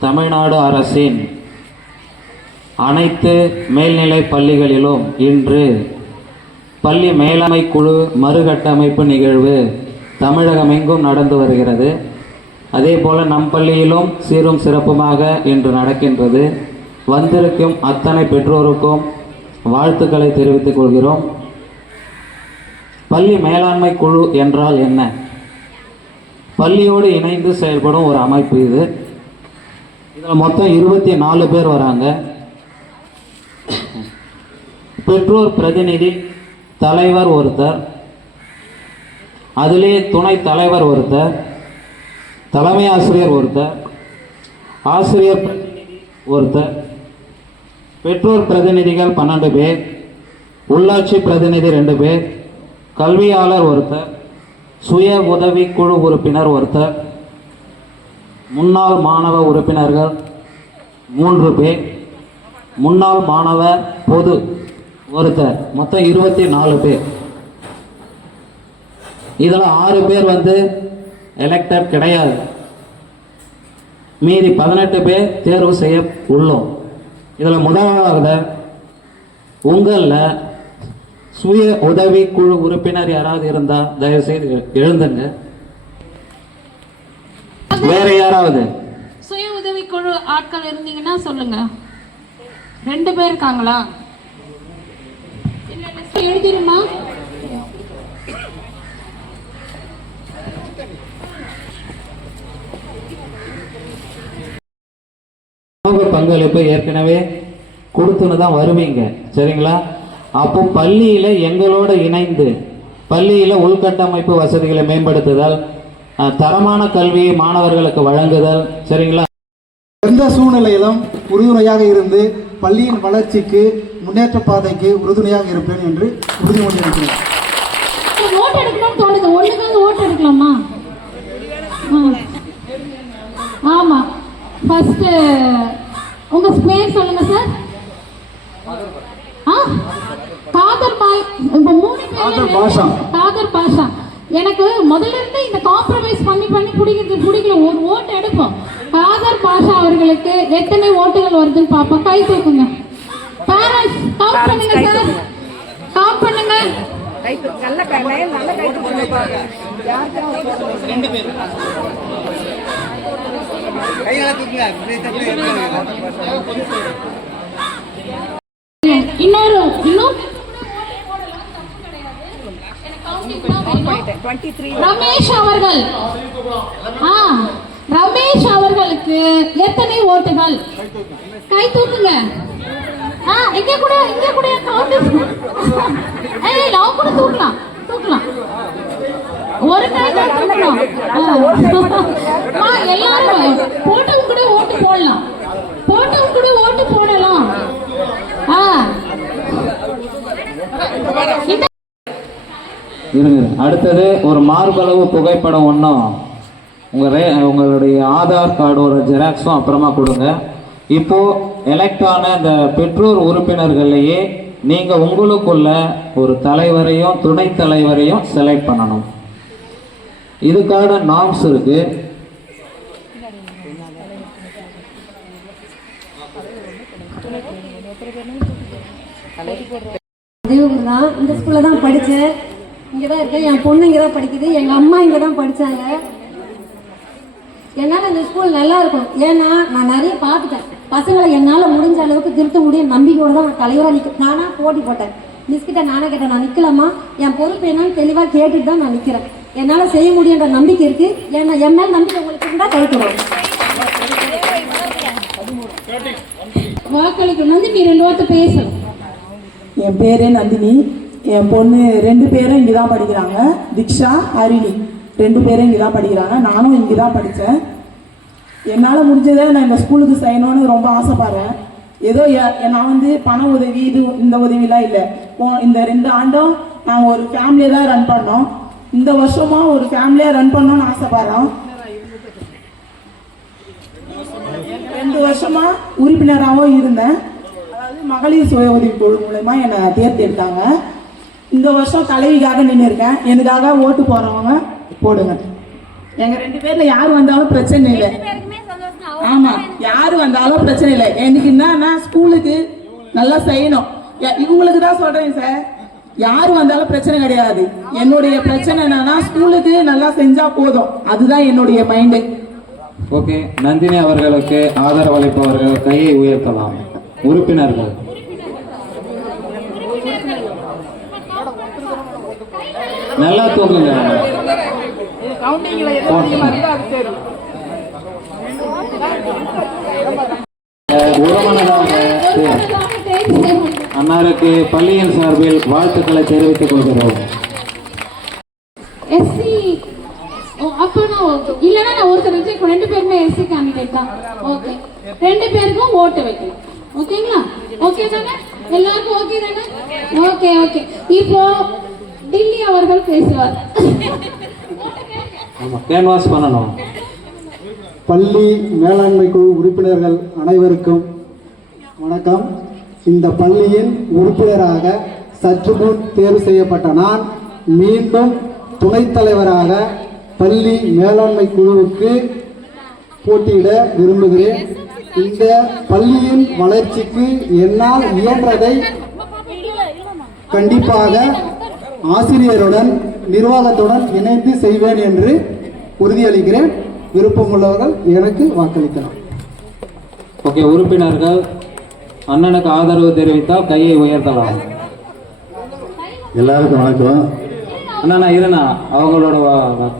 தமிழ்நாடு அரசின் அனைத்து மேல்நிலை பள்ளிகளிலும் இன்று பள்ளி மேலாண்மை குழு மறுகட்டமைப்பு நிகழ்வு தமிழகமெங்கும் நடந்து வருகிறது. அதே போல் நம் பள்ளியிலும் சீரும் சிறப்புமாக இன்று நடக்கின்றது. வந்திருக்கும் அத்தனை பெற்றோருக்கும் வாழ்த்துக்களை தெரிவித்துக் கொள்கிறோம். பள்ளி மேலாண்மை குழு என்றால் என்ன? பள்ளியோடு இணைந்து செயல்படும் ஒரு அமைப்பு இது. இதில் மொத்தம் இருபத்தி நாலு பேர் வராங்க. பெற்றோர் பிரதிநிதி தலைவர் ஒருத்தர். அதிலே துணை தலைவர் ஒருத்தர். தலைமை ஆசிரியர் ஒருத்தர். ஆசிரியர் பிரதிநிதி ஒருத்தர். பெற்றோர் பிரதிநிதிகள் பன்னெண்டு பேர். உள்ளாட்சி பிரதிநிதி ரெண்டு பேர். கல்வியாளர் ஒருத்தர். சுய உதவி குழு உறுப்பினர் ஒருத்தர். முன்னாள் மாணவ உறுப்பினர்கள் மூன்று பேர். முன்னாள் மாணவ பொது ஒருத்தர். மொத்தம் இருபத்தி நாலு பேர். இதில் ஆறு பேர் வந்து எலெக்டட் கிடையாது. மீறி பதினெட்டு பேர் தேர்வு செய்ய உள்ளோம். இதில் முதலாவது உங்களில் சுய உதவி குழு உறுப்பினர் யாராவது இருந்தா தயவுசெய்து எழுந்துங்க. வேற யாராவது சுய உதவிக்குழு ஆட்கள் இருந்தீங்கன்னா சொல்லுங்க. ரெண்டு பேர் இருக்காங்களா? எழுதிருமா சமூக பங்களிப்பு ஏற்கனவே கொடுத்துன்னு தான் வருவீங்க. சரிங்களா? அப்போ பள்ளியில எங்களோட இணைந்து பள்ளியில உள்கட்டமைப்பு வசதிகளை மேம்படுத்துதல் தரமான கல்வியை மாணவர்களுக்கு வழங்குதல் சரிங்களா? எந்த சூழ்நிலையிலும் உறுதுணையாக இருந்து பள்ளியின் வளர்ச்சிக்கு முன்னேற்ற பாதைக்கு உறுதுணையாக இருப்பேன் என்று உறுதிமொழி இருக்கிறேன் ஓட்டு எடுக்கணும்னு தோணுது. ஒண்ணுக்காவது ஓட்டு எடுக்கலாமா. ஆமா. ஃபர்ஸ்ட் உங்க பேர் சொல்லுங்க சார் ஆ. காதர் பாய் இப்ப மூணு பேர்ல காதர் பாஷா. காதர் பாஷா. எனக்கு முதல்ல இருந்து இந்த காம்ப்ரமைஸ் பண்ணி பண்ணி பிடிக்கிறது பிடிக்கல. ஒரு ஓட்டு எடுப்போம். காதர் பாஷா அவர்களுக்கு எத்தனை ஓட்டுகள் வருதுன்னு பார்ப்போம். கை தூக்குங்க. பேரண்ட்ஸ் கவுண்ட் பண்ணுங்க சார் கவுண்ட் பண்ணுங்க. நல்ல கை நல்ல கை தூக்குங்க. இன்னொரு இன்னும் ரமேஷ் அவர்கள். ஆ ரமேஷ் அவர்களுக்கு எத்தனை ஓட்டுகள்? கை தூக்குங்க. ஆ இங்க கூட இங்க கூட கவுண்ட் நான் கூட தூக்கலாம் தூக்கலாம். ஒரு கை தான் தூக்கணும் ஆ, எல்லாரும் போட்டவங்க கூட ஓட்டு போடலாம். போட்டவங்க கூட ஓட்டு போடலாம் ஆ இந்த இருங்க. அடுத்தது ஒரு மார்பளவு புகைப்படம் ஒன்றும் உங்கள் ரே உங்களுடைய ஆதார் கார்டோட ஜெராக்ஸும் அப்புறமா கொடுங்க. இப்போது எலெக்ட் ஆன இந்த பெற்றோர் உறுப்பினர்கள்லையே நீங்கள் உங்களுக்குள்ள ஒரு தலைவரையும் துணைத் தலைவரையும் செலக்ட் பண்ணணும். இதுக்கான நார்ம்ஸ் இருக்கு. தான் இந்த ஸ்கூல்ல தான் படித்தேன் இங்கே தான் இருக்கேன். என் பொண்ணு இங்கே தான் படிக்குது. எங்கள் அம்மா இங்கே தான் படித்தாங்க என்னால் இந்த ஸ்கூல் நல்லா இருக்கும். ஏன்னா நான் நிறைய பார்த்துட்டேன். பசங்களை என்னால் முடிஞ்ச அளவுக்கு திருத்த முடியும் நம்பிக்கையோடு தான் நான் தலைவராக நிற்க நானாக போட்டி போட்டேன். மிஸ்கிட்ட நானே கேட்டேன் நான் நிற்கலாமா என் பொறுப்பு என்னன்னு தெளிவாக கேட்டுட்டு தான் நான் நிற்கிறேன் என்னால் செய்ய முடியுன்ற நம்பிக்கை இருக்குது ஏன்னா என் மேல் நம்பிக்கை உங்களுக்கு இருந்தால் கைத்துறோம் வாக்களிக்கணும். வந்து நீ ரெண்டு வார்த்தை பேசணும் என் பேரே நந்தினி. என் பொண்ணு ரெண்டு பேரும் இங்கே தான் படிக்கிறாங்க. திக்ஷா ஹரிணி. ரெண்டு பேரும் இங்கே தான் படிக்கிறாங்க. நானும் இங்கே தான் படித்தேன் என்னால் முடிஞ்சதை நான் இந்த ஸ்கூலுக்கு செய்யணும்னு ரொம்ப ஆசைப்படுறேன். ஏதோ எ- நான் வந்து பண உதவி இது இந்த உதவிலாம் இல்லை. இந்த ரெண்டு ஆண்டும் நாங்கள் ஒரு ஃபேமிலியை தான் ரன் பண்ணோம். இந்த வருஷமும் ஒரு ஃபேமிலியாக ரன் பண்ணணும்னு ஆசைப்படுறோம். ரெண்டு வருஷமாக உறுப்பினராகவும் இருந்தேன். அதாவது மகளிர் சுய உதவி குழு மூலயமா என்னை தேர்ந்தெடுத்தாங்க. இந்த வருஷம் தலைவிக்காக நின்று இருக்கேன் எனக்காக ஓட்டு போறவங்க போடுங்க. எங்க ரெண்டு பேர்ல யார் வந்தாலும் பிரச்சனை இல்லை. ஆமா யாரு வந்தாலும் பிரச்சனை இல்லை. எனக்கு என்னன்னா ஸ்கூலுக்கு நல்லா செய்யணும். இவங்களுக்கு தான் சொல்றேன் சார். யாரு வந்தாலும் பிரச்சனை கிடையாது. என்னுடைய பிரச்சனை என்னன்னா ஸ்கூலுக்கு நல்லா செஞ்சா போதும். அதுதான் என்னுடைய மைண்டு ஓகே நந்தினி அவர்களுக்கு ஆதரவு அளிப்பவர்கள் கையை உயர்த்தலாம். உறுப்பினர்கள் நல்லா தூங்குங்க கவுண்டிங்ல எது அதிகமா இருக்கோ அது சரி உறமனதாக ஒருவராக தேர்வு செய்யப்பட்ட அன்னாருக்கு பள்ளியின் சார்பில் வாழ்த்துக்களை தெரிவித்துக் கொள்கிறோம். எஸ்சி அப்பனா ஓகே. இல்லைன்னா நான் ஒருத்தர் ரெண்டு பேருமே எஸ்சி கேண்டிடேட் தான். ஓகே. ரெண்டு பேருக்கும் ஓட்டு வைக்கலாம் ஓகேங்களா? ஓகே தானே? எல்லாருக்கும் ஓகே தானே? Okay okay. இப்போ டில்லி அவர்கள் பேசுவார். கேன்வாஸ் பண்ணணும். பள்ளி மேலாண்மை குழு உறுப்பினர்கள் அனைவருக்கும் வணக்கம். இந்த பள்ளியின் உறுப்பினராக சற்று முன் தேர்வு செய்யப்பட்ட நான் மீண்டும் துணைத் தலைவராக பள்ளி மேலாண்மை குழுவுக்கு போட்டியிட விரும்புகிறேன். இந்த பள்ளியின் வளர்ச்சிக்கு என்னால் இயன்றதை கண்டிப்பாக ஆசிரியருடன் நிர்வாகத்துடன் இணைந்து செய்வேன் என்று உறுதியளிக்கிறேன். விருப்பமுள்ளவர்கள் எனக்கு வாக்களிக்கலாம். ஓகே உறுப்பினர்கள் அண்ணனுக்கு ஆதரவு தெரிவித்தால் கையை உயர்த்தலாம். எல்லாருக்கும் வணக்கம். அண்ணா நான் இருண்ணா. அவங்களோட வா-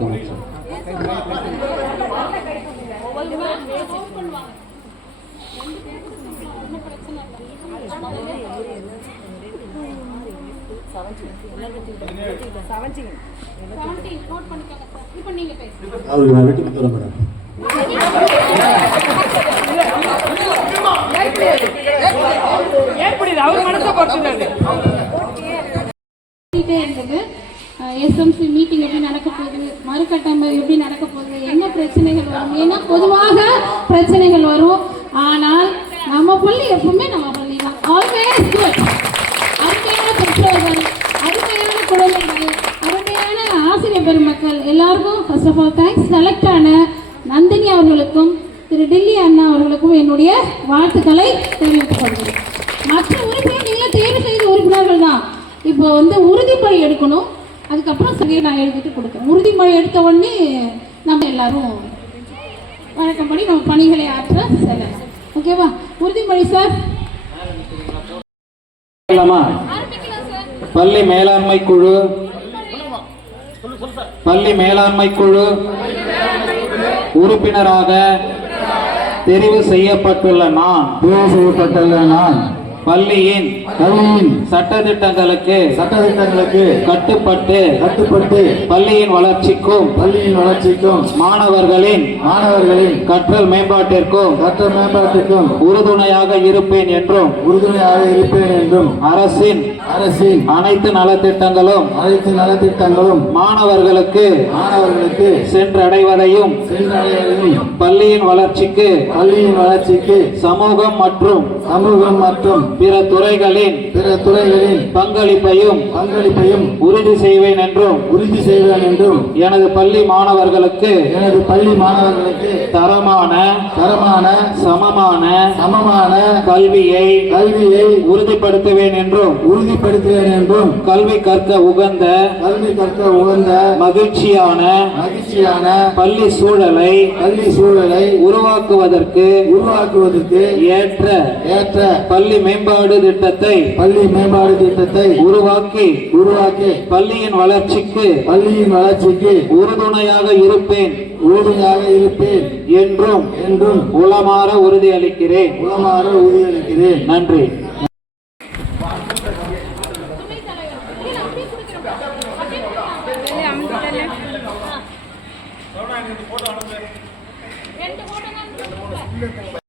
அவருக்கு நான் வீட்டுக்கு மேடம். எஸ்எம்சி மீட்டிங் எப்படி நடக்க போகுது? மறுகட்டமை எப்படி நடக்க போகுது? என்ன பிரச்சனைகள் வரும்? ஏன்னா பொதுவாக பிரச்சனைகள் வரும். ஆனால் நம்ம பள்ளி எப்பவுமே நம்ம பள்ளி தான் ஆல்வேஸ் குட் அருமையான பெற்றோர்கள் குழந்தைகள் அருமையான ஆசிரியர் பெருமக்கள் எல்லாருக்கும் first of all thanks select ஆன நந்தினி அவர்களுக்கும் திரு டில்லி அண்ணா அவர்களுக்கும் என்னுடைய வாழ்த்துக்களை தெரிவித்துக் கொள்கிறேன். மற்ற உறுப்பினர் நீங்களும் தேர்வு செய்த உறுப்பினர்கள் தான். இப்போ வந்து உறுதிமொழி எடுக்கணும். அதுக்கப்புறம் சரியாக நான் எழுதிட்டு கொடுக்குறேன். உறுதிமொழி எடுத்த உடனே நம்ம எல்லாரும் வழக்கப்படி நம்ம பணிகளை ஆற்ற செல்லலாம். ஓகேவா உறுதிமொழி சார் பள்ளி மேலாண்மை குழு. பள்ளி மேலாண்மை குழு உறுப்பினராக தெரிவு செய்யப்பட்டுள்ள நான். தேர்வு செய்யப்பட்டுள்ள நான். பள்ளியின் சட்டதிட்டங்களுக்கு சட்டத்திட்டங்களுக்கு கட்டுப்பட்டு கட்டுப்பட்டு பள்ளியின் வளர்ச்சிக்கும் பள்ளியின் வளர்ச்சிக்கும் மாணவர்களின் மாணவர்களின் கற்றல் மேம்பாட்டிற்கும் கற்ற மேம்பாட்டுக்கும் உறுதுணையாக இருப்பேன் என்றும் உறுதுணையாக இருப்பேன் என்றும் அரசின் அரசின் அனைத்து நலத்திட்டங்களும் அனைத்து நலத்திட்டங்களும் மாணவர்களுக்கு மாணவர்களுக்கு சென்றடைவதையும் சென்றடைவதையும் பள்ளியின் வளர்ச்சிக்கு பள்ளியின் வளர்ச்சிக்கு சமூகம் மற்றும் சமூகம் மற்றும் பிற துறைகளின் பிற துறைகளின் பங்களிப்பையும் பங்களிப்பையும் உறுதி செய்வேன் என்றும் உறுதி செய்வேன் என்றும் எனது பள்ளி மாணவர்களுக்கு எனது பள்ளி மாணவர்களுக்கு தரமான தரமான சமமான சமமான கல்வியை கல்வியை உறுதிப்படுத்துவேன் என்றும் உறுதிப்படுத்துவேன் என்றும் கல்வி கற்க உகந்த கல்வி கற்க உகந்த மகிழ்ச்சியான மகிழ்ச்சியான பள்ளி சூழலை கல்வி சூழலை உருவாக்குவதற்கு உருவாக்குவதற்கு ஏற்ற ஏற்ற பள்ளி மேம்பாடு திட்டத்தை பள்ளி மேம்பாடு திட்டத்தை உருவாக்கி உருவாக்கி பள்ளியின் வளர்ச்சிக்கு பள்ளியின் வளர்ச்சிக்கு உறுதுணையாக இருப்பேன் உறுதுணையாக இருப்பேன் என்றும் என்றும் உளமாற உறுதியளிக்கிறேன். உளமாற உறுதியளிக்கிறேன். நன்றி. ரெண்டு போட்டோ